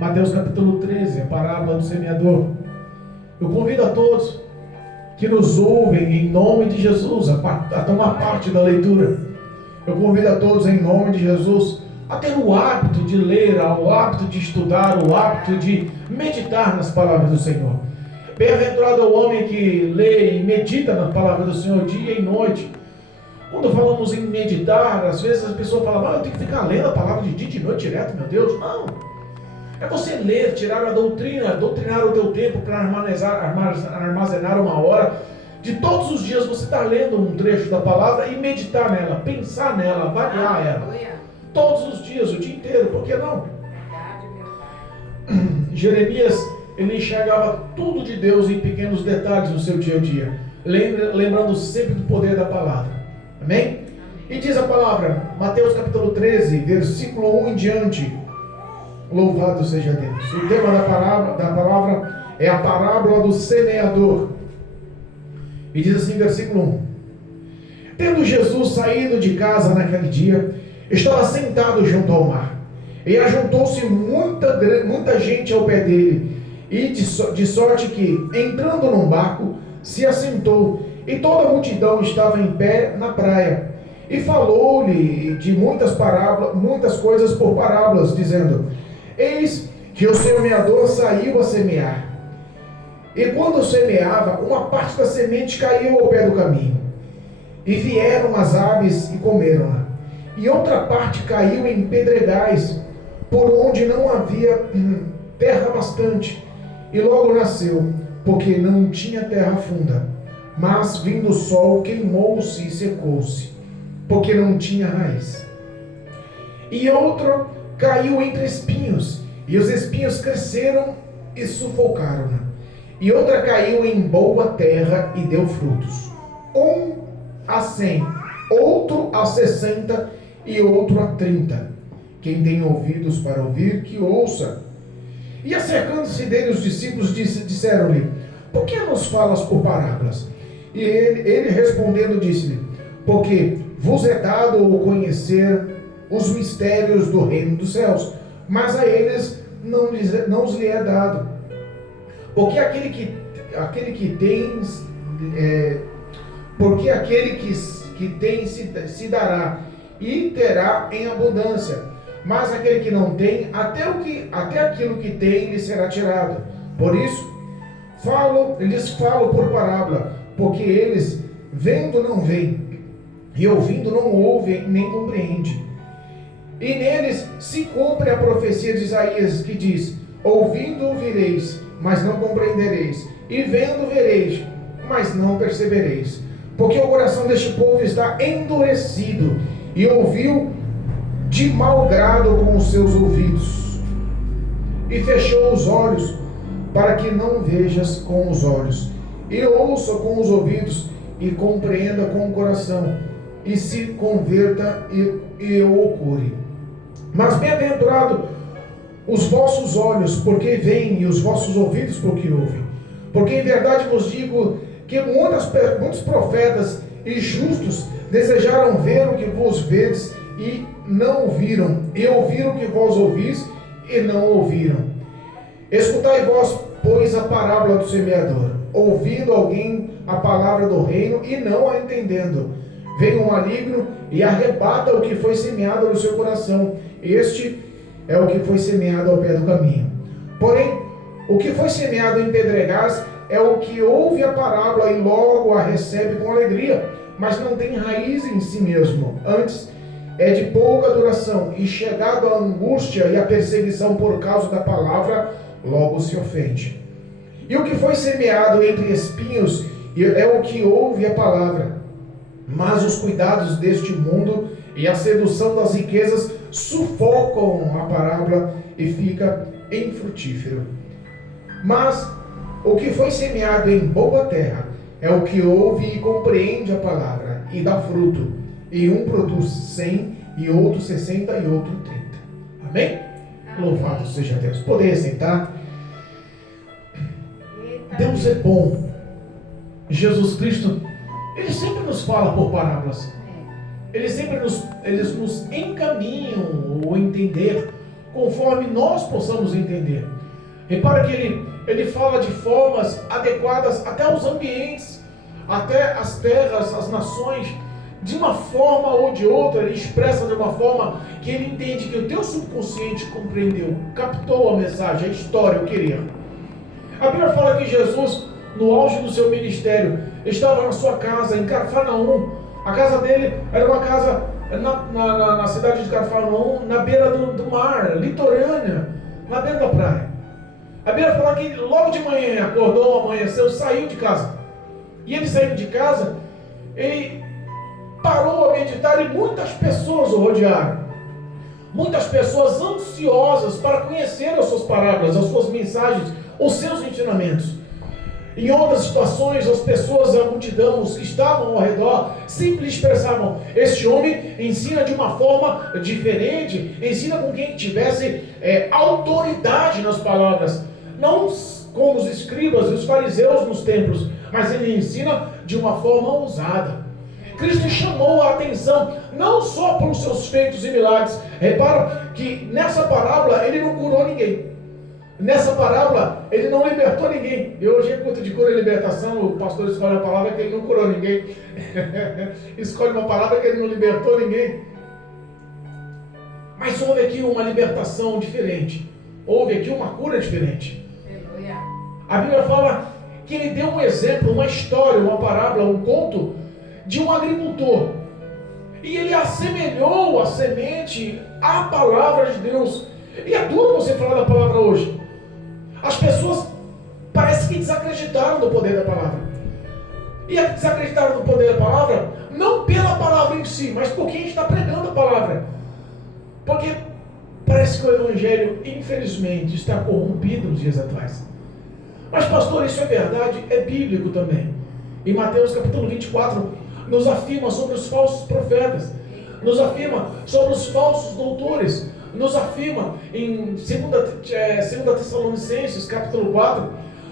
Mateus capítulo 13, a parábola do semeador. Eu convido a todos que nos ouvem em nome de Jesus a tomar parte da leitura. Eu convido a todos em nome de Jesus a ter o hábito de ler, o hábito de estudar, o hábito de meditar nas palavras do Senhor. Bem-aventurado é o homem que lê e medita na palavra do Senhor dia e noite. Quando falamos em meditar, às vezes as pessoas falam, eu tenho que ficar lendo a palavra de dia e de noite direto, meu Deus. Não. É você ler, tirar a doutrina, doutrinar o teu tempo para armazenar uma hora. De todos os dias você está lendo um trecho da palavra e meditar nela, pensar nela, avaliar ela. Todos os dias, o dia inteiro, por que não? Jeremias, ele enxergava tudo de Deus em pequenos detalhes no seu dia a dia, lembrando sempre do poder da palavra. Amém? E diz a palavra, Mateus capítulo 13, versículo 1 em diante. Louvado seja Deus. O tema da palavra é a parábola do semeador. E diz assim, versículo 1. Tendo Jesus saído de casa naquele dia, estava sentado junto ao mar. E ajuntou-se muita gente ao pé dele, e de sorte que, entrando num barco, se assentou, e toda a multidão estava em pé na praia. E falou-lhe de muitas coisas por parábolas, dizendo: Eis que o semeador saiu a semear. E quando semeava, uma parte da semente caiu ao pé do caminho. E vieram as aves e comeram-na. E outra parte caiu em pedregais, por onde não havia terra bastante. E logo nasceu, porque não tinha terra funda. Mas vindo o sol, queimou-se e secou-se, porque não tinha raiz. E outra caiu entre espinhos, e os espinhos cresceram e sufocaram-na. E outra caiu em boa terra e deu frutos, um a 100, outro a 60 e outro a 30. Quem tem ouvidos para ouvir, que ouça. E acercando-se dele os discípulos disseram-lhe: Por que nos falas por parábolas? E ele respondendo disse-lhe: Porque vos é dado conhecer os mistérios do reino dos céus, mas a eles não lhes é dado. Porque aquele que tem se dará e terá em abundância, mas aquele que não tem, até aquilo que tem lhe será tirado. Por isso lhes falo por parábola, porque eles vendo não veem, e ouvindo não ouvem nem compreendem. E neles se cumpre a profecia de Isaías, que diz: Ouvindo ouvireis, mas não compreendereis, e vendo vereis, mas não percebereis. Porque o coração deste povo está endurecido, e ouviu de mau grado com os seus ouvidos, e fechou os olhos, para que não vejas com os olhos, e ouça com os ouvidos, e compreenda com o coração, e se converta e o cure. Mas bem-aventurado os vossos olhos, porque veem, e os vossos ouvidos, porque ouvem. Porque em verdade vos digo que muitos profetas e justos desejaram ver o que vos vedes e não ouviram, e ouviram o que vós ouvis e não ouviram. Escutai vós, pois, a parábola do semeador. Ouvindo alguém a palavra do reino e não a entendendo, vem um maligno e arrebata o que foi semeado no seu coração. Este é o que foi semeado ao pé do caminho. Porém, o que foi semeado em pedregais é o que ouve a parábola e logo a recebe com alegria, mas não tem raiz em si mesmo. Antes, é de pouca duração, e chegado a angústia e a perseguição por causa da palavra, logo se ofende. E o que foi semeado entre espinhos é o que ouve a palavra, mas os cuidados deste mundo e a sedução das riquezas sufocam a parábola e fica infrutífero. Mas o que foi semeado em boa terra é o que ouve e compreende a palavra e dá fruto, e um produz 100, e outro 60, e outro 30. Amém? Louvado seja Deus. Poder sentar. Deus é bom. Jesus Cristo, Ele sempre nos fala por parábolas. Eles nos encaminham o entender conforme nós possamos entender. Repara que ele fala de formas adequadas até aos ambientes, até as terras, as nações. De uma forma ou de outra, ele expressa de uma forma que ele entende que o teu subconsciente compreendeu, captou a mensagem, a história, o querer. A Bíblia fala que Jesus, no auge do seu ministério, estava na sua casa, em Cafarnaum. A casa dele era uma casa na cidade de Cafarnaum, na beira do mar, litorânea, na beira da praia. A Bíblia fala que logo de manhã, acordou, amanheceu, saiu de casa. E ele saindo de casa, ele parou a meditar e muitas pessoas o rodearam. Muitas pessoas ansiosas para conhecer as suas palavras, as suas mensagens, os seus ensinamentos. Em outras situações, as pessoas, a multidão, os que estavam ao redor, sempre expressavam: este homem ensina de uma forma diferente, ensina com quem tivesse autoridade nas palavras. Não como os escribas e os fariseus nos templos, mas ele ensina de uma forma ousada. Cristo chamou a atenção não só pelos seus feitos e milagres. Repara que nessa parábola ele não curou ninguém. Nessa parábola ele não libertou ninguém. E hoje em culto de cura e libertação, o pastor escolhe a palavra que ele não curou ninguém. Escolhe uma palavra que ele não libertou ninguém. Mas houve aqui uma libertação diferente. Houve aqui uma cura diferente. A Bíblia fala que ele deu um exemplo, uma história, uma parábola, um conto de um agricultor. E ele assemelhou a semente à palavra de Deus. E é duro você falar da palavra hoje. As pessoas parece que desacreditaram do poder da palavra. E desacreditaram do poder da palavra, não pela palavra em si, mas por quem está pregando a palavra. Porque parece que o evangelho, infelizmente, está corrompido nos dias atuais. Mas pastor, isso é verdade, é bíblico também. Em Mateus capítulo 24, nos afirma sobre os falsos profetas, nos afirma sobre os falsos doutores, nos afirma em 2 Tessalonicenses capítulo 4,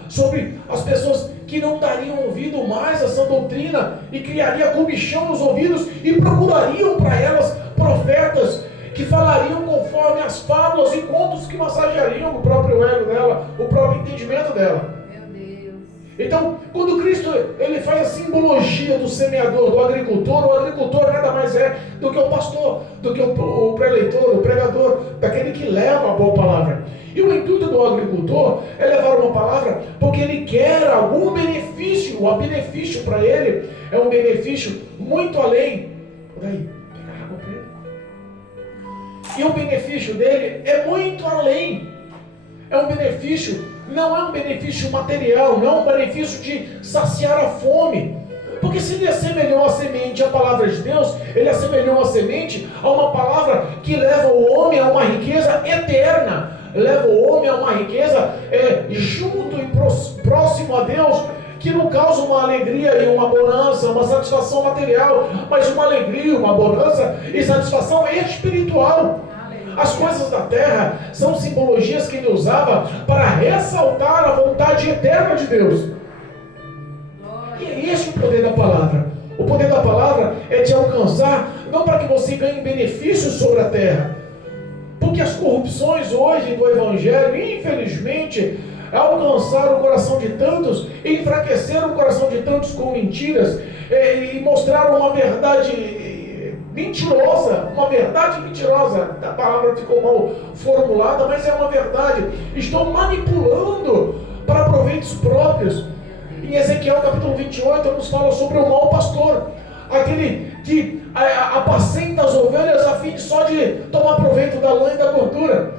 sobre as pessoas que não dariam ouvido mais a sã doutrina e criaria comichão nos ouvidos e procurariam para elas profetas que falariam conforme as fábulas e contos que massageariam o próprio ego dela, o próprio entendimento dela. Então, quando Cristo ele faz a simbologia do semeador, do agricultor, o agricultor nada mais é do que o pastor, do que o preleitor, o pregador, daquele que leva a boa palavra. E o intuito do agricultor é levar uma palavra porque ele quer algum benefício. O benefício para ele é um benefício muito além. Daí, pega água para ele. E o benefício dele é muito além. É um benefício. Não é um benefício material, não é um benefício de saciar a fome. Porque se ele assemelhou a semente à palavra de Deus, ele assemelhou a semente a uma palavra que leva o homem a uma riqueza eterna, leva o homem a uma riqueza junto e próximo a Deus, que não causa uma alegria e uma bonança, uma satisfação material, mas uma alegria, uma bonança e satisfação espiritual. As coisas da terra são simbologias que ele usava para ressaltar a vontade eterna de Deus. E é esse o poder da palavra. O poder da palavra é te alcançar, não para que você ganhe benefícios sobre a terra. Porque as corrupções hoje do evangelho, infelizmente, alcançaram o coração de tantos, e enfraqueceram o coração de tantos com mentiras, e mostraram uma verdade mentirosa, uma verdade mentirosa. A palavra ficou mal formulada, mas é uma verdade. Estão manipulando para proveitos próprios. Em Ezequiel capítulo 28 nos fala sobre o mau pastor, aquele que apacenta as ovelhas a fim só de tomar proveito da lã e da gordura.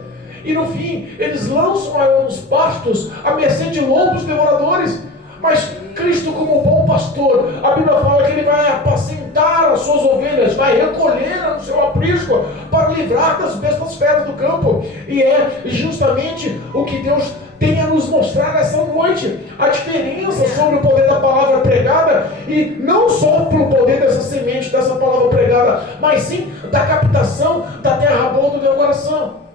E no fim eles lançam nos pastos à mercê de lobos devoradores. Mas Cristo, como bom pastor, a Bíblia fala que ele vai apacentar as suas ovelhas, vai recolher no seu aprisco para livrar das bestas feras do campo. E é justamente o que Deus tem a nos mostrar nessa noite, a diferença sobre o poder da palavra pregada, e não só pelo poder dessa semente, dessa palavra pregada, mas sim da captação da terra boa do teu coração.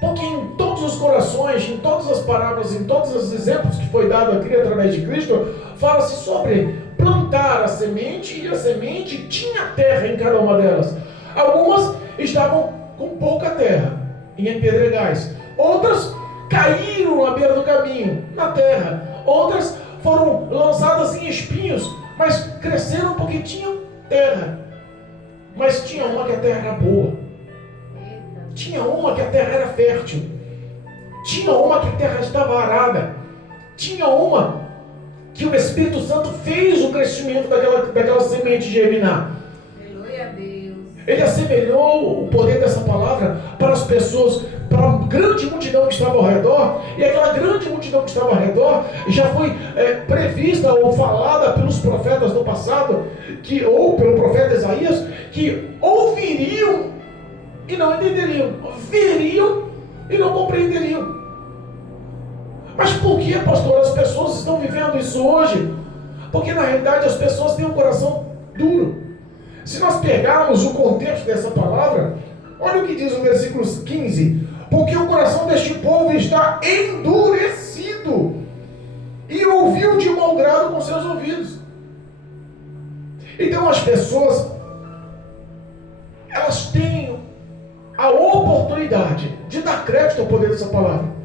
Porque em todos os corações, em todas as parábolas, em todos os exemplos que foi dado aqui através de Cristo, fala-se sobre plantar a semente, e a semente tinha terra em cada uma delas. Algumas estavam com pouca terra, em pedregais. Outras caíram à beira do caminho, na terra. Outras foram lançadas em espinhos, mas cresceram porque tinham terra. Mas tinha uma que a terra era boa. Tinha uma que a terra era fértil. Tinha uma que a terra estava arada. Tinha uma que o Espírito Santo fez o crescimento daquela semente germinar. Aleluia a Deus. Ele assemelhou o poder dessa palavra para as pessoas, para a grande multidão que estava ao redor. E aquela grande multidão que estava ao redor já foi prevista ou falada pelos profetas do passado, ou pelo profeta Isaías, que ouviriam e não entenderiam, veriam e não compreenderiam. Mas por que, pastor, as pessoas estão vivendo isso hoje? Porque na realidade as pessoas têm um coração duro. Se nós pegarmos o contexto dessa palavra, olha o que diz o versículo 15: porque o coração deste povo está endurecido, e ouviu de mau grado com seus ouvidos. Então as pessoas, elas têm a oportunidade de dar crédito ao poder dessa palavra.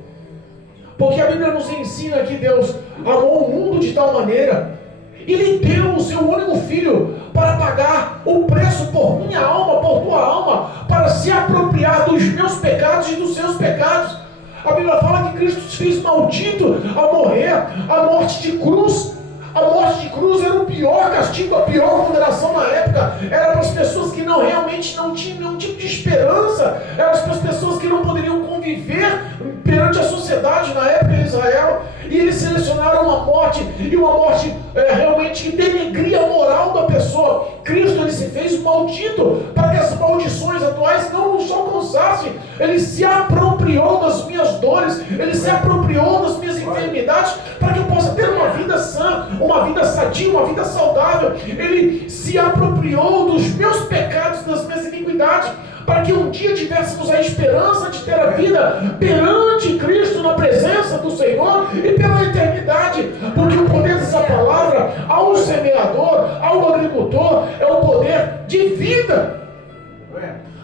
Porque a Bíblia nos ensina que Deus amou o mundo de tal maneira, Ele deu o seu único filho para pagar o preço por minha alma, por tua alma, para se apropriar dos meus pecados e dos seus pecados. A Bíblia fala que Cristo se fez maldito ao morrer, a morte de cruz. A morte de cruz era o pior castigo, a pior condenação na época. Era para as pessoas que realmente não tinham nenhum tipo de esperança. Era para as pessoas que não poderiam conviver perante a sociedade na época em Israel. E eles selecionaram uma morte, e uma morte realmente que denegria a moral da pessoa. Cristo, ele se fez maldito para que as maldições atuais não nos alcançassem. Ele se apropriou das minhas dores, ele se apropriou das minhas enfermidades, para que eu possa ter uma vida sã, uma vida sadia, uma vida saudável. Ele se apropriou dos meus pecados, das minhas iniquidades, para que um dia tivéssemos a esperança de ter a vida perante Cristo, na presença do Senhor e pela eternidade. Porque o poder dessa palavra ao semeador, ao agricultor, é o poder de vida.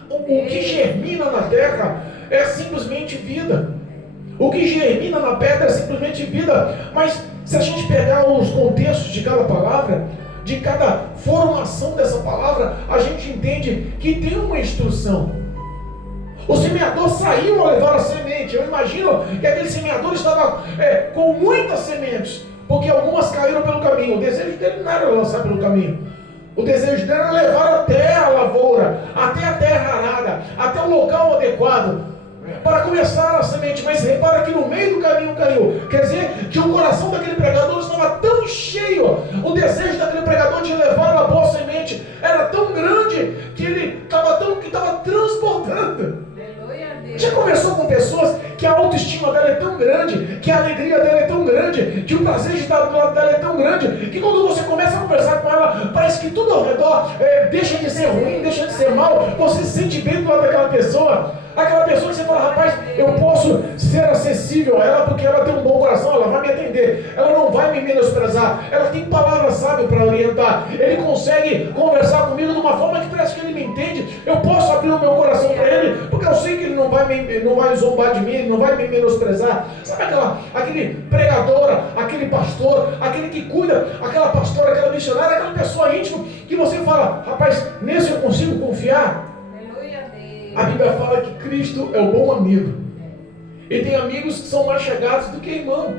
O que germina na terra é simplesmente vida. O que germina na pedra é simplesmente vida. Mas se a gente pegar os contextos de cada palavra, de cada formação dessa palavra, a gente entende que tem uma instrução. O semeador saiu a levar a semente. Eu imagino que aquele semeador estava com muitas sementes, porque algumas caíram pelo caminho. O desejo dele não era lançar pelo caminho. O desejo dele era levar até a lavoura, até a terra arada, até o local adequado, para começar a semente. Mas repara que no meio do caminho caiu. Quer dizer que o coração daquele pregador estava tão cheio, o desejo daquele pregador de levar uma boa semente era tão grande, que ele estava transbordando. Já conversou com pessoas que a autoestima dela é tão grande, que a alegria dela é tão grande, que o prazer de estar do lado dela é tão grande, que quando você começa a conversar com ela, parece que tudo ao redor deixa de ser ruim, deixa de ser mal, você se sente bem do lado daquela pessoa. Aquela pessoa que você fala, rapaz, eu posso ser acessível a ela porque ela tem um bom coração, ela vai me atender, ela não vai me menosprezar, ela tem palavras sábias para orientar, ele consegue conversar comigo de uma forma que parece que ele me entende. Eu posso abrir o meu coração para ele, porque eu sei que ele não vai zombar de mim, ele não vai me menosprezar. Sabe aquele pregador, aquele pastor, aquele que cuida, aquela pastora, aquela missionária, aquela pessoa íntima, que você fala, rapaz, nesse eu consigo confiar? A Bíblia fala que Cristo é o bom amigo. E tem amigos que são mais chegados do que irmão.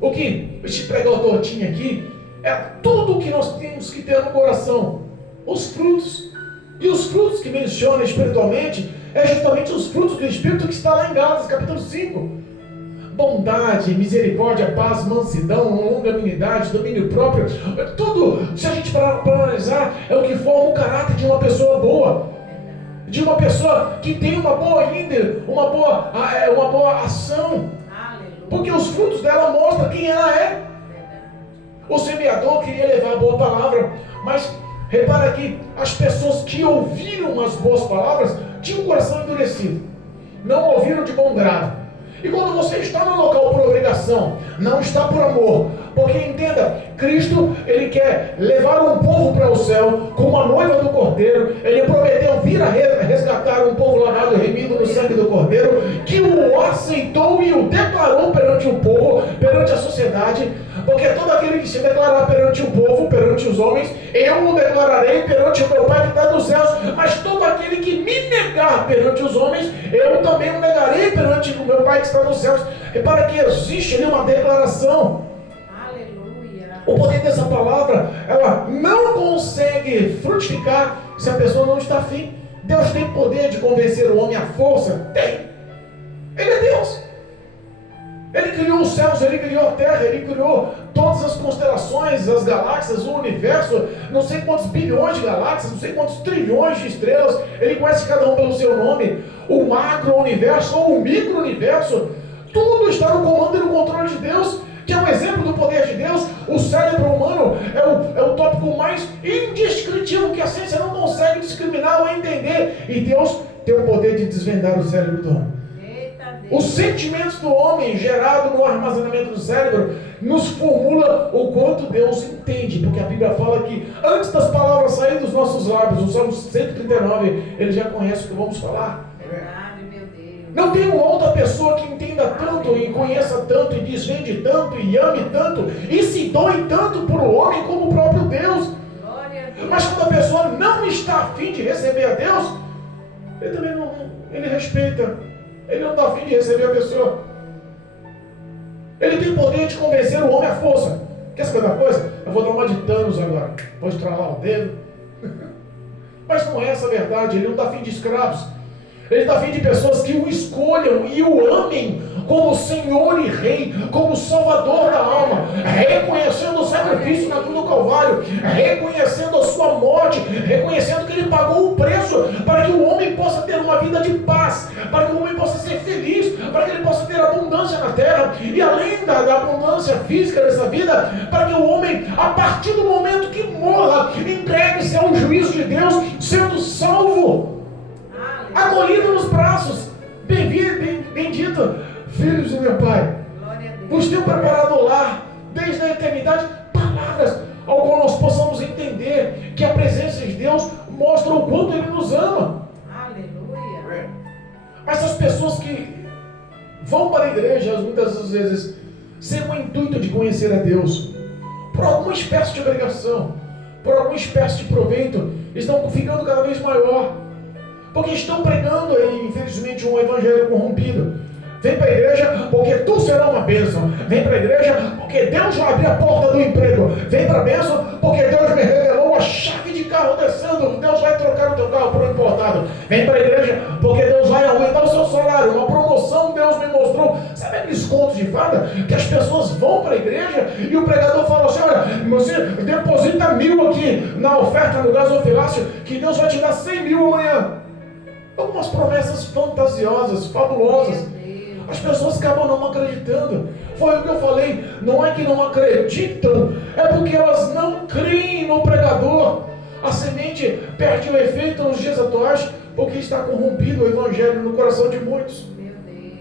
O que este pregador tinha aqui é tudo o que nós temos que ter no coração. Os frutos. E os frutos que menciona espiritualmente é justamente os frutos do Espírito que está lá em Gálatas capítulo 5. Bondade, misericórdia, paz, mansidão, longanimidade, domínio próprio. Tudo, se a gente parar para analisar, é o que forma o caráter de uma pessoa boa. De uma pessoa que tem uma boa índole, uma boa ação. Porque os frutos dela mostram quem ela é. O semeador queria levar a boa palavra, mas repara que as pessoas que ouviram as boas palavras tinham o coração endurecido, não ouviram de bom grado. E quando você está no local por obrigação, não está por amor, porque entenda, Cristo, ele quer levar um povo para o céu, como a noiva do Cordeiro. Ele prometeu vir resgatar um povo lavado e remido no sangue do Cordeiro, que o aceitou e o declarou perante o povo, perante a sociedade, porque todo aquele que se declarar perante o povo, perante os homens, eu o declararei perante o meu Pai que está nos céus, mas todo aquele que me negar perante os homens, eu também o negarei perante o meu Pai que está nos céus. Repara que existe ali uma declaração. O poder dessa palavra, ela não consegue frutificar se a pessoa não está afim. Deus tem poder de convencer o homem à força? Tem. Ele é Deus. Ele criou os céus, Ele criou a terra, Ele criou todas as constelações, as galáxias, o universo, não sei quantos bilhões de galáxias, não sei quantos trilhões de estrelas. Ele conhece cada um pelo seu nome. O macro-universo ou o micro-universo, tudo está no comando e no controle de Deus, que é um exemplo do poder de Deus. O cérebro humano é o tópico mais indescritível que a ciência não consegue discriminar ou entender. E Deus tem o poder de desvendar o cérebro do homem. Os sentimentos do homem, gerado no armazenamento do cérebro, nos formula o quanto Deus entende. Porque a Bíblia fala que antes das palavras saírem dos nossos lábios, no Salmo 139, Ele já conhece o que vamos falar. Não tem uma outra pessoa que entenda tanto e conheça tanto e desvende tanto e ame tanto e se doe tanto por o homem como o próprio Deus. Mas quando a pessoa não está a fim de receber a Deus, ele também não, ele respeita. Ele não está a fim de receber a pessoa. Ele tem poder de convencer o homem à força. Quer saber da coisa? Eu vou dar uma de Thanos agora. Vou estralar o dedo. Mas não é essa a verdade. Ele não está a fim de escravos. Ele está a fim de pessoas que o escolham e o amem como Senhor e Rei, como Salvador da alma, reconhecendo o sacrifício na cruz do Calvário, reconhecendo a sua morte, reconhecendo que Ele pagou o preço para que o homem possa ter uma vida de paz, para que o homem possa ser feliz, para que ele possa ter abundância na terra, e além da abundância física dessa vida, para que o homem, a partir do momento que morra, entregue-se ao juízo de Deus, sendo salvo, acolhido nos braços. Bendito, filhos do meu Pai, vos tenho preparado o lar desde a eternidade. Palavras ao qual nós possamos entender que a presença de Deus mostra o quanto Ele nos ama. Aleluia. Mas as pessoas que vão para a igreja, muitas vezes sem o intuito de conhecer a Deus, por alguma espécie de obrigação, por alguma espécie de proveito, estão ficando cada vez maior, porque estão pregando aí, infelizmente, um evangelho corrompido. Vem para a igreja porque tu será uma bênção. Vem para a igreja porque Deus vai abrir a porta do emprego. Vem para a bênção porque Deus me revelou a chave de carro descendo. Deus vai trocar o teu carro por um importado. Vem para a igreja porque Deus vai aumentar o seu salário. Uma promoção Deus me mostrou. Sabe aqueles contos de fada que as pessoas vão para a igreja e o pregador fala assim: olha, você deposita 1.000 aqui na oferta no gasofilácio que Deus vai te dar 100.000 amanhã. Algumas promessas fantasiosas, fabulosas. As pessoas acabam não acreditando. Foi o que eu falei. Não é que não acreditam, é porque elas não creem no pregador. A semente perde o efeito nos dias atuais porque está corrompido o evangelho no coração de muitos. Meu Deus.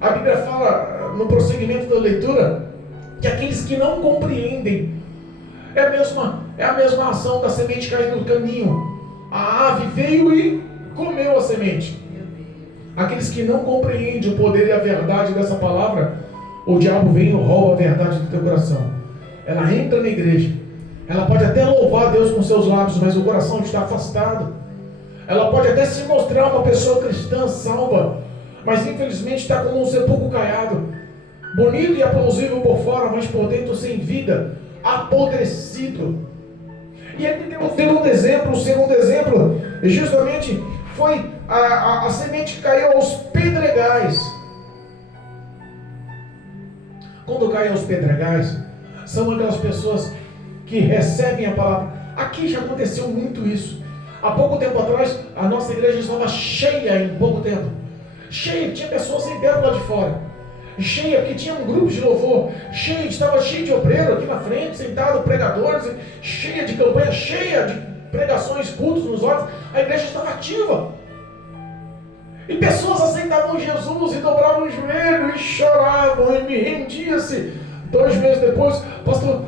A Bíblia fala no prosseguimento da leitura que aqueles que não compreendem é a mesma ação da semente cair no caminho. A ave veio e comeu a semente. Aqueles que não compreendem o poder e a verdade dessa palavra, o diabo vem e rouba a verdade do teu coração. Ela entra na igreja, ela pode até louvar a Deus com seus lábios, mas o coração está afastado. Ela pode até se mostrar uma pessoa cristã, salva, mas infelizmente está como um sepulcro caiado, bonito e aplausível por fora, mas por dentro sem vida, apodrecido. E aqui tem o segundo exemplo, justamente foi a semente que caiu aos pedregais. Quando cai aos pedregais, são aquelas pessoas que recebem a palavra. Aqui já aconteceu muito isso. Há pouco tempo atrás, a nossa igreja estava cheia em pouco tempo. Cheia, tinha pessoas sem teto lá de fora. Cheia, porque tinha um grupo de louvor. Estava cheio de obreiro aqui na frente, sentado, pregadores, cheia de campanha, cheia de pregações, cultos nos olhos. A igreja estava ativa. E pessoas aceitavam Jesus e dobravam o joelho e choravam e me rendiam-se. 2 meses depois, pastor,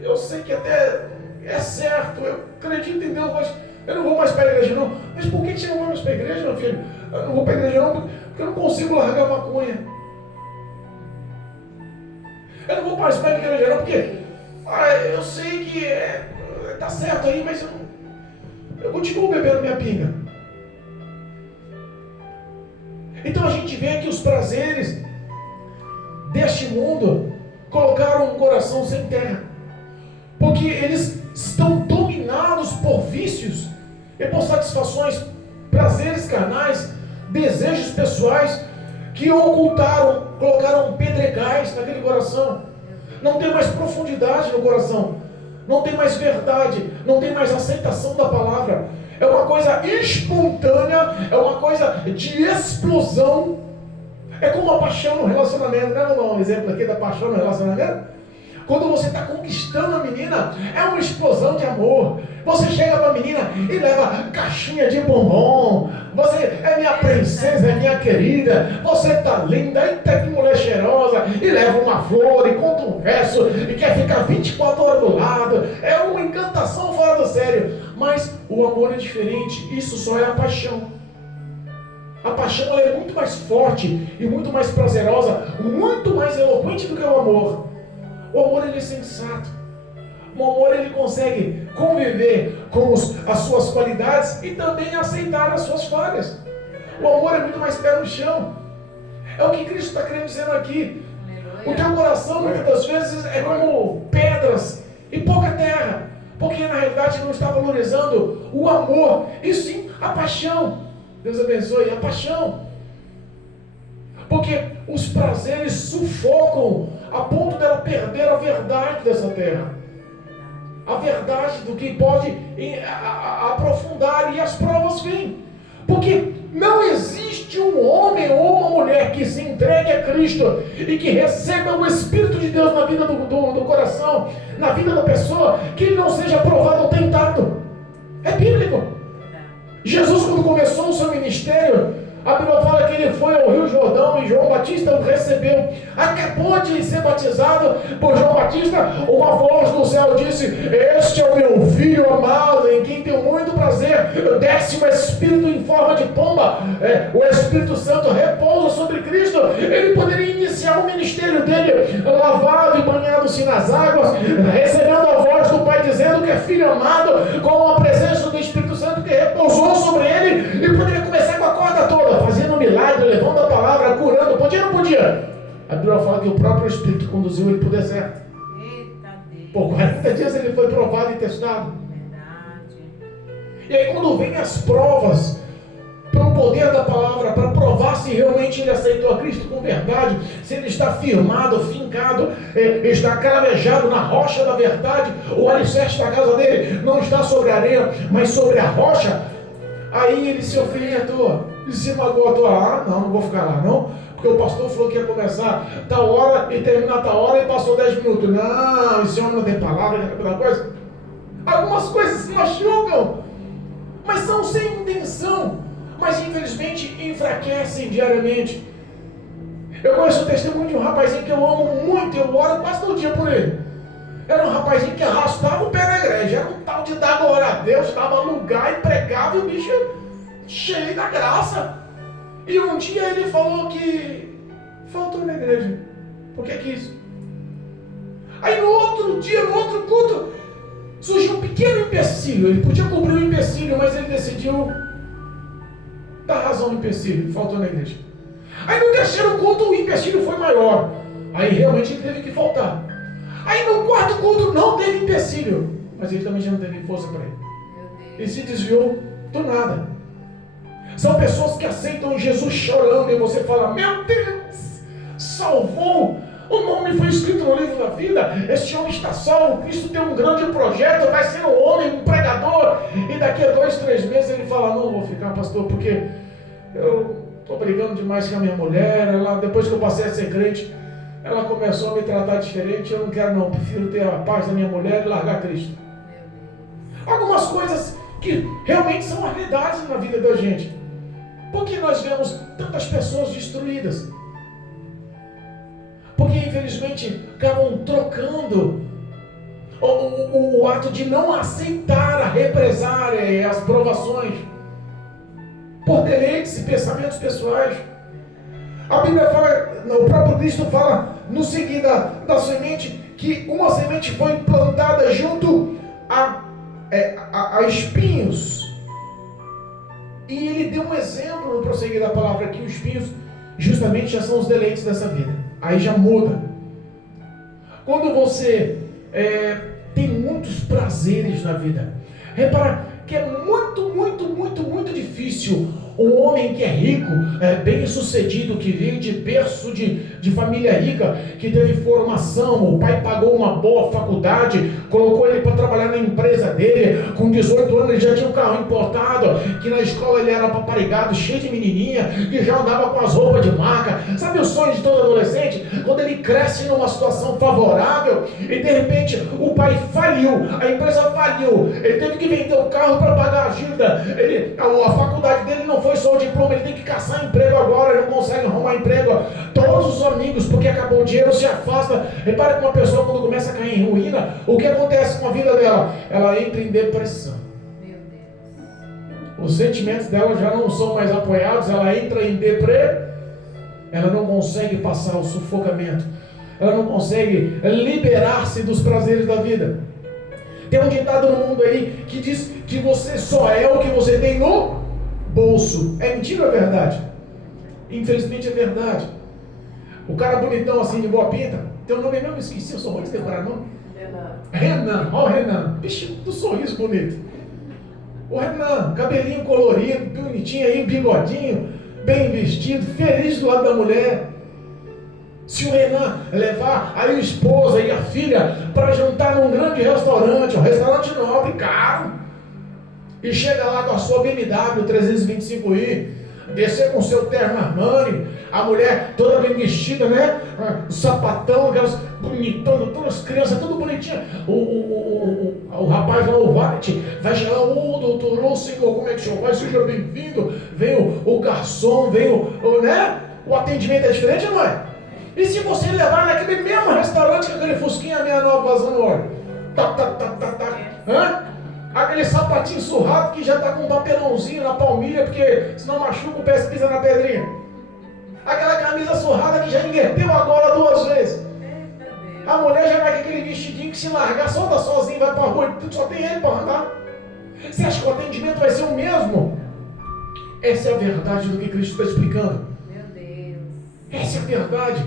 eu sei que até é certo, eu acredito em Deus, mas Eu não vou mais para a igreja não. Mas por que você não vai mais para a igreja, meu filho? Eu não vou para a igreja não porque eu não consigo largar a maconha. Eu não vou mais para a igreja não porque eu sei que tá certo aí, mas eu continuo bebendo minha pinga. Então a gente vê que os prazeres deste mundo colocaram um coração sem terra, porque eles estão dominados por vícios e por satisfações, prazeres carnais, desejos pessoais que ocultaram, colocaram pedregais naquele coração. Não tem mais profundidade no coração, não tem mais verdade, não tem mais aceitação da palavra. É uma coisa espontânea, é uma coisa de explosão. É como a paixão no relacionamento, né? Vamos dar um exemplo aqui da paixão no relacionamento. Quando você está conquistando a menina, é uma explosão de amor. Você chega para a menina e leva caixinha de bombom. Você é minha princesa, é minha querida. Você está linda, eita que mulher cheirosa. E leva uma flor, e conta um verso, e quer ficar 24 horas do lado. É uma encantação fora do sério. Mas o amor é diferente. Isso só é a paixão. A paixão ela é muito mais forte e muito mais prazerosa, muito mais eloquente do que o amor. O amor ele é sensato. O amor ele consegue conviver com as suas qualidades e também aceitar as suas falhas. O amor é muito mais pé no chão. É o que Cristo está querendo dizer aqui. O teu coração muitas das vezes é como pedras e pouca terra, porque na realidade não está valorizando o amor e sim a paixão. Deus abençoe a paixão. Porque os prazeres sufocam a ponto dela perder a verdade dessa terra. A verdade do que pode aprofundar, e as provas vêm. Porque não existe um homem ou uma mulher que se entregue a Cristo e que receba o Espírito de Deus na vida do coração, na vida da pessoa, que ele não seja provado ou tentado. É bíblico. Jesus, quando começou o seu ministério, a Bíblia fala que ele foi ao Rio Jordão e João Batista o recebeu. Acabou de ser batizado por João Batista, uma voz do céu disse: este é o meu filho amado, em quem tenho muito prazer. Desce o Espírito em forma de pomba. O Espírito Santo repousa sobre Cristo. Ele poderia iniciar o ministério dele lavado e banhado-se nas águas, recebendo a voz do Pai dizendo que é filho amado, com a presença do Espírito Santo que repousou sobre ele, e poderia começar com a corda toda, fazendo um milagre, levando a palavra, curando. Podia ou não podia? A Bíblia fala que o próprio Espírito conduziu ele para o deserto. Por 40 dias ele foi provado e testado. E aí quando vem as provas, pelo poder da palavra, para provar se realmente ele aceitou a Cristo com verdade, se ele está firmado, fincado, está cravejado na rocha da verdade, o alicerce da casa dele não está sobre a areia, mas sobre a rocha, aí ele se ofende à toa, ele se magoou à toa. Não vou ficar lá não, porque o pastor falou que ia começar tal hora e terminar tal hora e passou 10 minutos. Não, esse homem não tem palavra, aquela coisa. Algumas coisas se machucam, mas são sem intenção, mas infelizmente enfraquecem diariamente. Eu conheço o testemunho de um rapazinho que eu amo muito, eu oro quase todo dia por ele. Era um rapazinho que arrastava o pé na igreja, era um tal de dar glória a Deus, estava no lugar e pregava, e o bicho cheio da graça. E um dia ele falou que faltou na igreja, porque quis. Aí no outro dia, no outro culto, surgiu um pequeno empecilho. Ele podia cobrir o empecilho, mas ele decidiu dar razão ao empecilho, faltou na igreja. Aí no terceiro culto o empecilho foi maior, aí realmente ele teve que faltar. Aí no quarto culto não teve empecilho, mas ele também já não teve força para ele. Ele se desviou do nada. São pessoas que aceitam Jesus chorando, e você fala: meu Deus, salvou, o nome foi escrito no livro da vida, esse homem está salvo, Cristo tem um grande projeto, vai ser um homem, um pregador. E daqui a 2, 3 meses ele fala: não vou ficar, pastor, porque eu estou brigando demais com a minha mulher, depois que eu passei a ser crente, ela começou a me tratar diferente, eu não quero não, prefiro ter a paz da minha mulher e largar Cristo. Algumas coisas que realmente são a realidade na vida da gente. Porque nós vemos tantas pessoas destruídas? Porque infelizmente acabam trocando o ato de não aceitar a represália e as provações por deleites e pensamentos pessoais. A Bíblia fala, o próprio Cristo fala no seguinte da semente, que uma semente foi plantada junto a espinhos. E ele deu um exemplo no prosseguir da palavra, que os espinhos justamente já são os deleites dessa vida. Aí já muda. Quando você tem muitos prazeres na vida, repara que é muito difícil um homem que é rico, bem sucedido, que veio de berço de família rica, que teve formação, o pai pagou uma boa faculdade, colocou ele para trabalhar na empresa dele, com 18 anos ele já tinha um carro importado, que na escola ele era paparigado, cheio de menininha, que já andava com as roupas de marca. Sabe o sonho de todo adolescente? Quando ele cresce numa situação favorável e de repente o pai faliu, a empresa faliu, ele teve que vender o carro para pagar a dívida, a faculdade dele não foi só o diploma, ele tem que caçar emprego agora, ele não consegue arrumar emprego. Todos os amigos, porque acabou o dinheiro, se afasta. Repare que uma pessoa, quando começa a cair em ruína, o que acontece com a vida dela? Ela entra em depressão. Meu Deus. Os sentimentos dela já não são mais apoiados, ela entra em depressão. Ela não consegue passar o sufocamento, ela não consegue liberar-se dos prazeres da vida. Tem um ditado no mundo aí que diz que você só é o que você tem no bolso. É mentira ou é verdade? Infelizmente é verdade. O cara bonitão assim, de boa pinta, teu nome mesmo esqueci, eu sou ruim de decorar nome. Renan, ó o Renan, bicho do sorriso bonito. O Renan, cabelinho colorido, bonitinho aí, bigodinho, bem vestido, feliz do lado da mulher. Se o Renan levar a esposa e a filha para jantar num grande restaurante, um restaurante nobre, caro, e chega lá com a sua BMW 325i, descer com o seu terno Armani, a mulher toda bem vestida, né? O sapatão, aquelas bonitão, todas as crianças, tudo bonitinho. O rapaz lá, o valet, vai chegar, doutor, senhor, como é que o senhor vai? Seja bem-vindo. Vem o garçom, vem né? O atendimento é diferente, não é? E se você levar naquele mesmo restaurante com aquele fusquinha 69 vazando óleo? Hã? Aquele sapatinho surrado que já está com um papelãozinho na palmilha, porque senão machuca o pé se pisa na pedrinha. Aquela camisa surrada que já inverteu a gola 2 vezes. A mulher já vai com aquele vestidinho que se largar, solta sozinho, vai para a rua, só tem ele para andar. Você acha que o atendimento vai ser o mesmo? Essa é a verdade do que Cristo está explicando. Meu Deus. Essa é a verdade.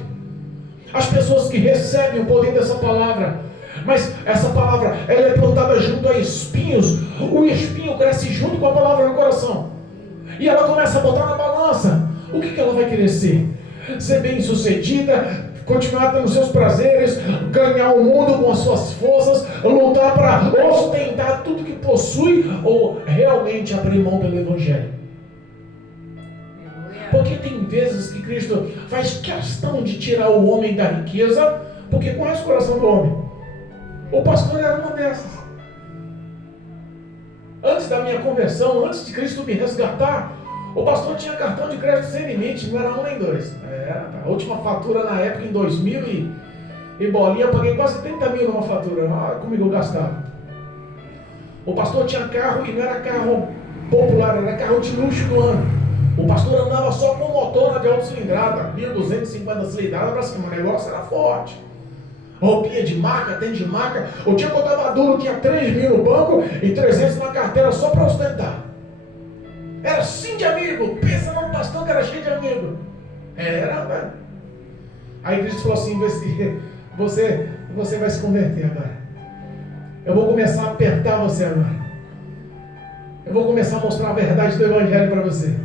As pessoas que recebem o poder dessa palavra, mas essa palavra, ela é plantada junto a espinhos. O espinho cresce junto com a palavra no coração. E ela começa a botar na balança. O que ela vai querer ser? Ser bem sucedida, continuar tendo seus prazeres, ganhar o mundo com as suas forças, lutar para ostentar tudo que possui, ou realmente abrir mão pelo Evangelho? Porque tem vezes que Cristo faz questão de tirar o homem da riqueza, porque conhece o coração do homem. O pastor era uma dessas. Antes da minha conversão, antes de Cristo me resgatar, o pastor tinha cartão de crédito sem limite, não era 1 nem 2. A última fatura na época, em 2000 e bolinha, eu paguei quase 30 mil numa fatura. Comigo eu gastava. O pastor tinha carro e não era carro popular, era carro de luxo do ano. O pastor andava só com motor de alta cilindrada, 1.250 cilindrada para cima, o negócio era forte. Roupinha de marca, tênis de marca. O dia que eu estava duro, tinha 3 mil no banco e 300 na carteira só para ostentar. Era assim de amigo. Pensa num pastor que era cheio de amigo. Era, velho. Aí Cristo falou assim: você vai se converter agora. Eu vou começar a apertar você agora. Eu vou começar a mostrar a verdade do Evangelho para você.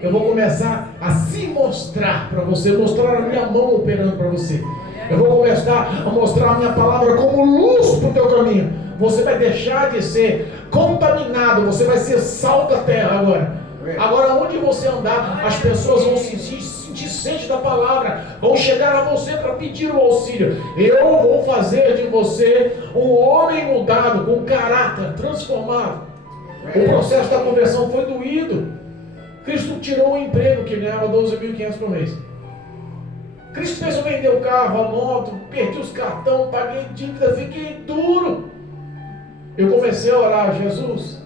Eu vou começar a se mostrar para você, mostrar a minha mão operando para você. Eu vou começar a mostrar a minha palavra como luz para o teu caminho. Você vai deixar de ser contaminado, você vai ser sal da terra agora. Agora, onde você andar, as pessoas vão sentir sede da palavra, vão chegar a você para pedir o auxílio. Eu vou fazer de você um homem mudado, com caráter transformado. O processo da conversão foi doído. Cristo tirou um emprego que ganhava 12.500 por mês. Cristo fez eu vender o carro, a moto, perdi os cartões, paguei dívida, fiquei duro. Eu comecei a orar, Jesus,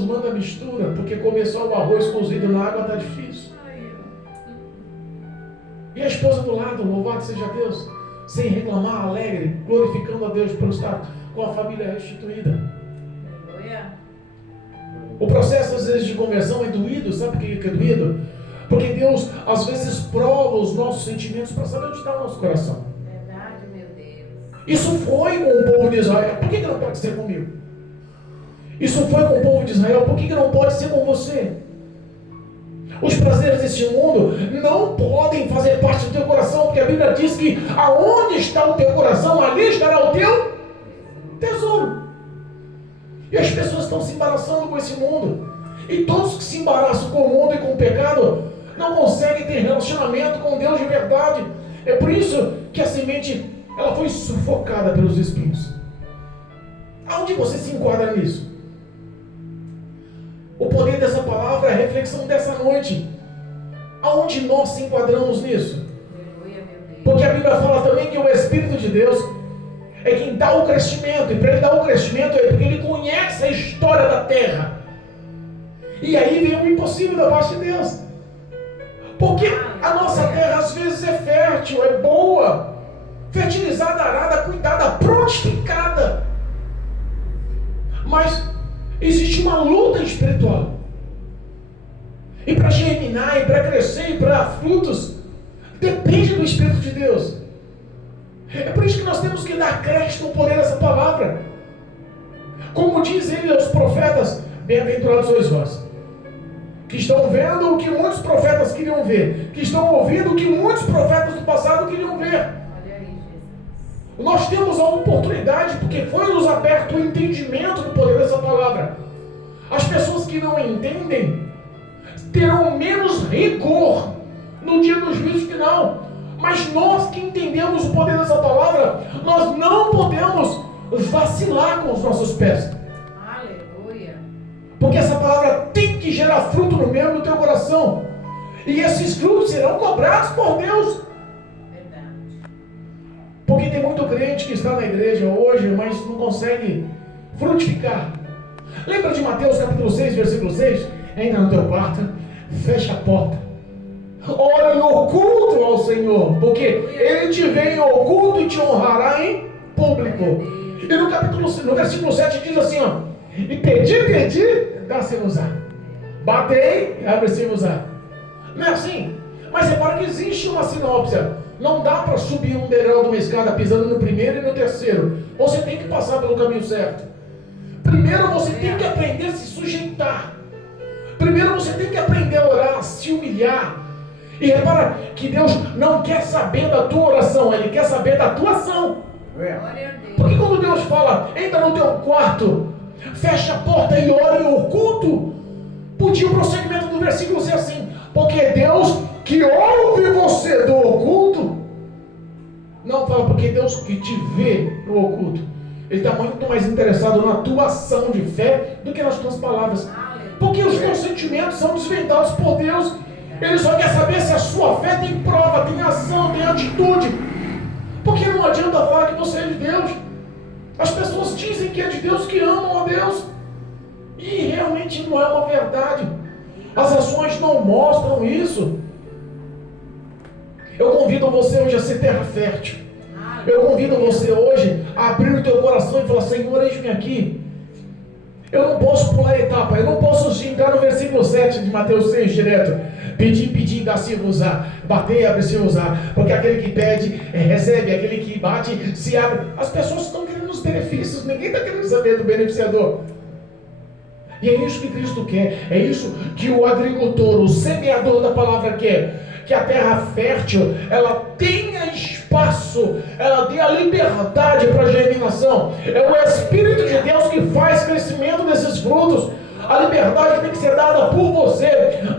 manda mistura, porque começou o arroz cozido na água, está difícil. E a esposa do lado, louvado seja Deus, sem reclamar, alegre, glorificando a Deus por estar com a família restituída. O processo às vezes de conversão é doído, sabe por que é doído? Porque Deus às vezes prova os nossos sentimentos para saber onde está o nosso coração. Verdade, meu Deus. Isso foi com o povo de Israel, por que não pode ser comigo? Isso foi com o povo de Israel, por que não pode ser com você? Os prazeres deste mundo não podem fazer parte do teu coração, porque a Bíblia diz que aonde está o teu coração, ali estará o teu tesouro. E as pessoas estão se embaraçando com esse mundo. E todos que se embaraçam com o mundo e com o pecado não conseguem ter relacionamento com Deus de verdade. É por isso que a semente ela foi sufocada pelos espinhos. Aonde você se enquadra nisso? O poder dessa palavra é a reflexão dessa noite. Aonde nós se enquadramos nisso? Porque a Bíblia fala também que o Espírito de Deus é quem dá o crescimento. E para ele dar o crescimento é porque ele conhece a história da terra. E aí vem o impossível da parte de Deus. Porque a nossa terra às vezes é fértil, é boa, fertilizada, arada, cuidada, prontificada. Mas existe uma luta espiritual. E para germinar, e para crescer, e para dar frutos, depende do Espírito de Deus. É por isso que nós temos que dar crédito ao poder dessa palavra. Como diz ele aos profetas, bem-aventurados sois vós, que estão vendo o que muitos profetas queriam ver, que estão ouvindo o que muitos profetas do passado queriam ver. Olha aí, Jesus. Nós temos a oportunidade, porque foi nos aberto o entendimento do poder dessa palavra. As pessoas que não entendem terão menos rigor no dia do juízo final. Mas nós que entendemos o poder dessa palavra, nós não podemos vacilar com os nossos pés. Aleluia. Porque essa palavra tem que gerar fruto no meu e no teu coração. E esses frutos serão cobrados por Deus. Verdade. Porque tem muito crente que está na igreja hoje, mas não consegue frutificar. Lembra de Mateus capítulo 6, versículo 6? Entra no teu quarto, fecha a porta. Ora em oculto ao Senhor, porque Ele te vê em oculto e te honrará em público. E no versículo 7 diz assim, ó: e pedi, dá-se-vos-á. Batei, abre-se-vos-á. Não é assim? Mas repara que existe uma sinopse. Não dá para subir um degrau de uma escada pisando no primeiro e no terceiro. Você tem que passar pelo caminho certo. Primeiro você tem que aprender a se sujeitar. Primeiro você tem que aprender a orar, a se humilhar. E repara que Deus não quer saber da tua oração, Ele quer saber da tua ação. Glória a Deus. Porque quando Deus fala, entra no teu quarto, fecha a porta e ora em oculto, podia o prosseguimento do versículo ser assim: porque Deus que ouve você do oculto, não fala porque Deus que te vê no oculto, Ele está muito mais interessado na tua ação de fé do que nas tuas palavras. Porque os teus sentimentos são desvendados por Deus. Ele só quer saber se a sua fé tem prova, tem ação, tem atitude. Porque não adianta falar que você é de Deus. As pessoas dizem que é de Deus, que amam a Deus, e realmente não é uma verdade. As ações não mostram isso. Eu convido você hoje a ser terra fértil. Eu convido você hoje a abrir o teu coração e falar: Senhor, eis-me aqui. Eu não posso pular etapa, eu não posso entrar no versículo 7 de Mateus 6 direto. Pedi, dá-se-vos-á. Batei, abre-se-vos-á. Porque aquele que pede, recebe. Aquele que bate, se abre. As pessoas estão querendo os benefícios. Ninguém está querendo saber do beneficiador. E é isso que Cristo quer. É isso que o agricultor, o semeador da palavra quer. Que a terra fértil, ela tenha espaço, ela tenha liberdade para germinação. É o Espírito de Deus que faz crescimento desses frutos. A liberdade tem que ser dada por você,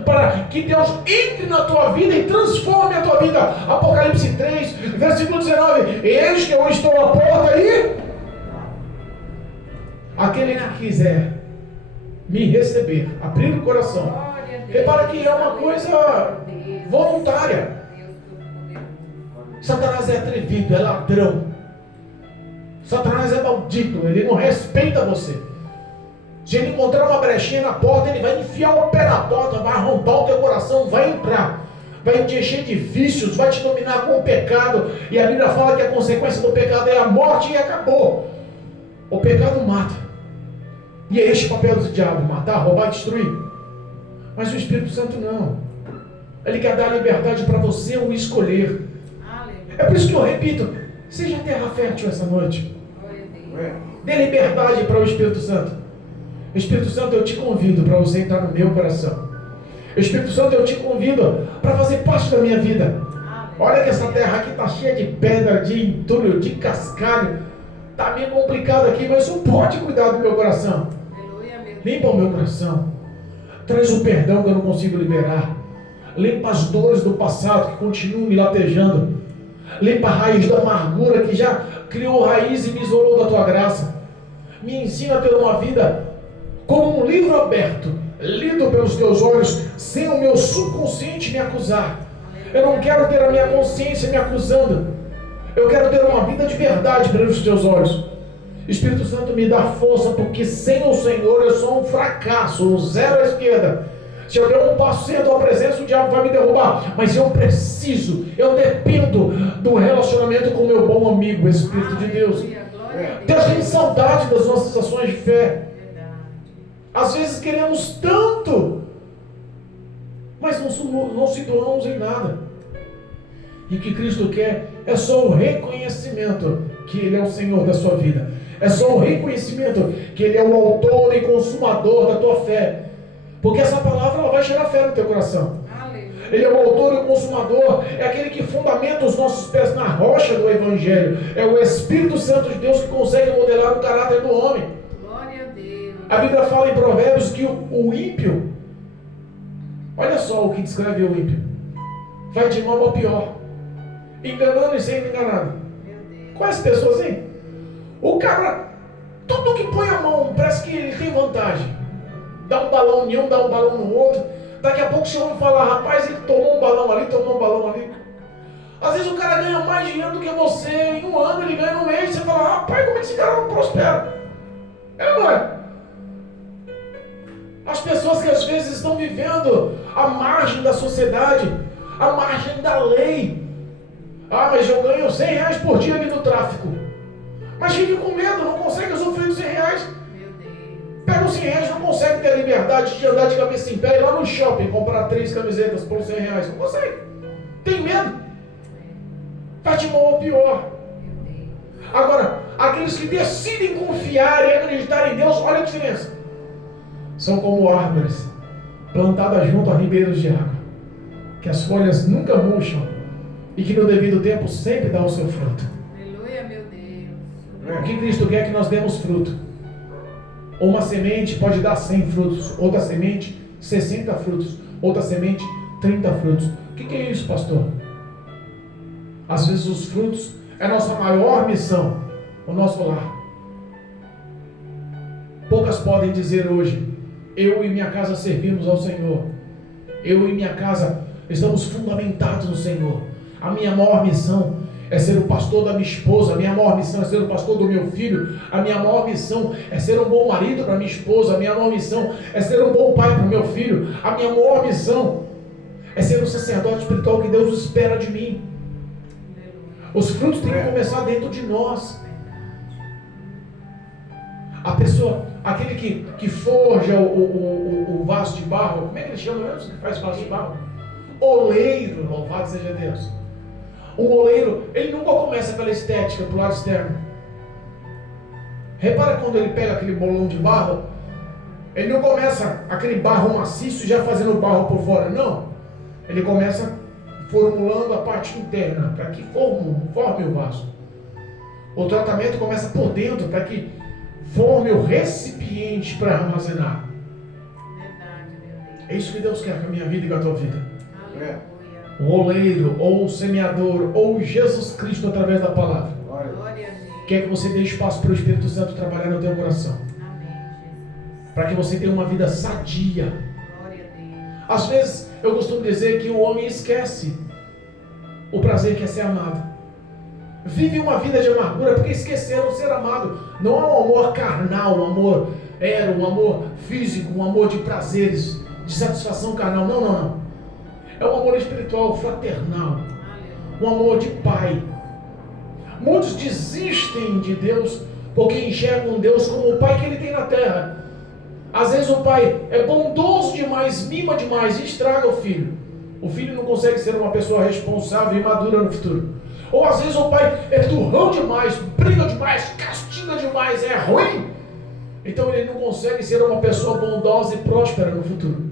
para que Deus entre na tua vida e transforme a tua vida. Apocalipse 3, versículo 19: eis que eu estou à porta e aquele que quiser me receber, abrir o coração. Repara que é uma coisa voluntária. Deus Todo-Poderoso. Satanás é atrevido, é ladrão. Satanás é maldito, ele não respeita você. Se ele encontrar uma brechinha na porta, ele vai enfiar o pé na porta, vai arrombar o teu coração, vai entrar, vai te encher de vícios, vai te dominar com o pecado. E a Bíblia fala que a consequência do pecado é a morte e acabou. O pecado mata. E é este o papel do diabo: matar, roubar, destruir. Mas o Espírito Santo não. Ele quer dar liberdade para você o escolher. Aleluia. É por isso que eu repito: seja terra fértil essa noite. Glória a Deus. Dê liberdade para o Espírito Santo. Espírito Santo, eu te convido para você entrar no meu coração. Espírito Santo, eu te convido para fazer parte da minha vida. Aleluia. Olha que essa terra aqui está cheia de pedra, de entulho, de cascalho. Está meio complicado aqui, mas o pode cuidar do meu coração. Aleluia, meu Deus. Limpa o meu coração. Traz o perdão que eu não consigo liberar. Limpa as dores do passado que continuam me latejando. Limpa a raiz da amargura que já criou raiz e me isolou da tua graça. Me ensina a ter uma vida como um livro aberto, lido pelos teus olhos, sem o meu subconsciente me acusar. Eu não quero ter a minha consciência me acusando. Eu quero ter uma vida de verdade perante os teus olhos. Espírito Santo, me dá força, porque sem o Senhor eu sou um fracasso, um zero à esquerda. Se eu der um passo sem a tua presença, o diabo vai me derrubar. Mas eu preciso, eu dependo do relacionamento com o meu bom amigo, Espírito de Deus. Aleluia, glória a Deus. Deus tem saudade das nossas ações de fé. Verdade. Às vezes queremos tanto, mas não se doamos em nada. E o que Cristo quer é só o reconhecimento que Ele é o Senhor da sua vida. É só o reconhecimento que Ele é o autor e consumador da tua fé. Porque essa palavra ela vai gerar fé no teu coração. Aleluia. Ele é o autor e o consumador, é aquele que fundamenta os nossos pés na rocha do Evangelho. É o Espírito Santo de Deus que consegue modelar o caráter do homem. Glória a Deus. A Bíblia fala em Provérbios que o ímpio, olha só o que descreve o ímpio, vai de mal ao pior, enganando e sendo enganado. Meu Deus. Quais pessoas, hein? O cara, tudo que põe a mão, parece que ele tem vantagem. Dá um balão em um, dá um balão no outro. Daqui a pouco você ouve falar: rapaz, ele tomou um balão ali, tomou um balão ali. Às vezes o cara ganha mais dinheiro do que você. Em um ano ele ganha no mês. Você fala: rapaz, como é que esse cara não prospera? É ou não é? As pessoas que às vezes estão vivendo à margem da sociedade, à margem da lei. Ah, mas eu ganho R$100 por dia ali no tráfico. Mas vive com medo, não consegue usufruir dos R$100. Meu Deus. Pega os R$100, não consegue ter a liberdade de andar de cabeça em pé e ir lá no shopping comprar 3 camisetas por R$100. Não consegue. Tem medo. Vai de mal ao pior. Meu Deus. Agora, aqueles que decidem confiar e acreditar em Deus, olha a diferença. São como árvores plantadas junto a ribeiros de água, que as folhas nunca murcham e que no devido tempo sempre dá o seu fruto. Aleluia, meu Deus. O que Cristo quer é que nós demos fruto. Uma semente pode dar 100 frutos, outra semente 60 frutos, outra semente 30 frutos. O que é isso, pastor? Às vezes os frutos é a nossa maior missão, o nosso lar. Poucas podem dizer hoje: eu e minha casa servimos ao Senhor. Eu e minha casa estamos fundamentados no Senhor. A minha maior missão é ser o pastor da minha esposa. A minha maior missão é ser o pastor do meu filho. A minha maior missão é ser um bom marido para minha esposa. A minha maior missão é ser um bom pai para o meu filho. A minha maior missão é ser o sacerdote espiritual que Deus espera de mim. Os frutos têm que começar dentro de nós. A pessoa, aquele que forja o vaso de barro, como é que ele chama mesmo? Que faz vaso de barro? Oleiro, louvado seja Deus. Um oleiro, ele nunca começa pela estética, pro lado externo. Repara quando ele pega aquele bolão de barro, ele não começa aquele barro maciço já fazendo barro por fora, não. Ele começa formulando a parte interna, para que forme o vaso. O tratamento começa por dentro, para que forme o recipiente para armazenar. Verdade, meu Deus. É isso que Deus quer com a minha vida e com a tua vida. Aleluia. O oleiro, ou o semeador, ou Jesus Cristo através da palavra, Glória a Deus. quer que você dê espaço para o Espírito Santo trabalhar no teu coração, Amém, Jesus. para que você tenha uma vida sadia. Glória a Deus. Às vezes Eu costumo dizer que o homem esquece o prazer que é ser amado. Vive uma vida de amargura porque esqueceram ser amado. Não é um amor carnal, um amor um amor físico, um amor de prazeres, de satisfação carnal. Não, não, não. É um amor espiritual, fraternal. Um amor de pai. Muitos desistem de Deus porque enxergam Deus como o pai que ele tem na terra. Às vezes o pai é bondoso demais, mima demais e estraga o filho. O filho não consegue ser uma pessoa responsável e madura no futuro. Ou às vezes o pai é durrão demais, briga demais, castiga demais, é ruim. Então ele não consegue ser uma pessoa bondosa e próspera no futuro.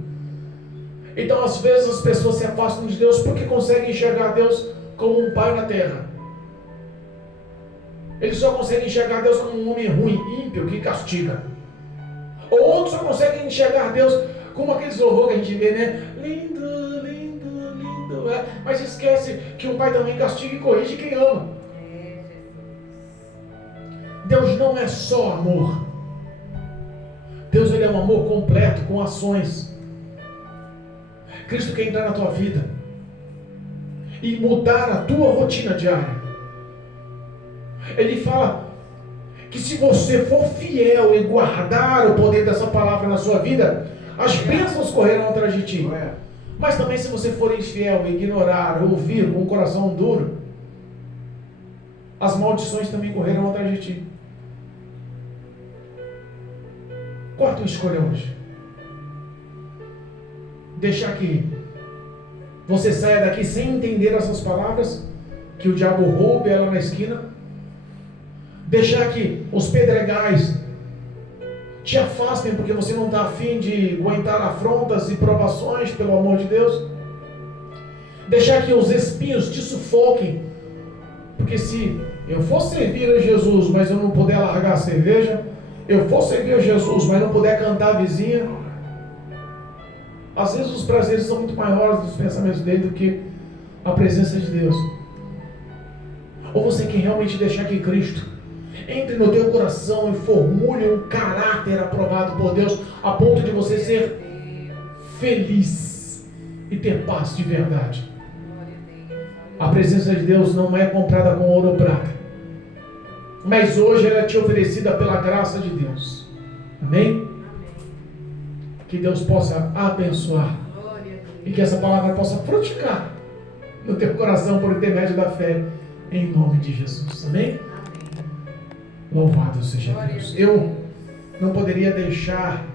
Então às vezes as pessoas se afastam de Deus porque conseguem enxergar Deus como um pai na terra. Eles só conseguem enxergar Deus como um homem ruim, ímpio, que castiga. Ou outros só conseguem enxergar Deus como aqueles horror que a gente vê, né? Lindo, lindo, lindo. Mas esquece que o pai também castiga e corrige quem ama. Deus não é só amor. Deus, ele é um amor completo, com ações. Cristo quer entrar na tua vida e mudar a tua rotina diária. Ele fala que se você for fiel e guardar o poder dessa palavra na sua vida, as bênçãos correrão atrás de ti. Mas também se você for infiel, ignorar, ouvir com o coração duro, as maldições também correrão atrás de ti. Qual a tua escolha hoje? Deixar que você saia daqui sem entender essas palavras, que o diabo roube ela na esquina? Deixar que os pedregais te afastem porque você não está afim de aguentar afrontas e provações, pelo amor de Deus? Deixar que os espinhos te sufoquem, porque se eu for servir a Jesus, mas eu não puder largar a cerveja, eu for servir a Jesus, mas não puder cantar a vizinha, às vezes os prazeres são muito maiores dos pensamentos dele do que a presença de Deus. Ou você quer realmente deixar que Cristo entre no teu coração e formule um caráter aprovado por Deus, a ponto de você ser feliz e ter paz de verdade. A presença de Deus não é comprada com ouro ou prata, mas hoje ela é te oferecida pela graça de Deus. Amém? Que Deus possa abençoar e que essa palavra possa frutificar no teu coração por intermédio da fé, em nome de Jesus. Amém? Louvado seja Deus. Eu não poderia deixar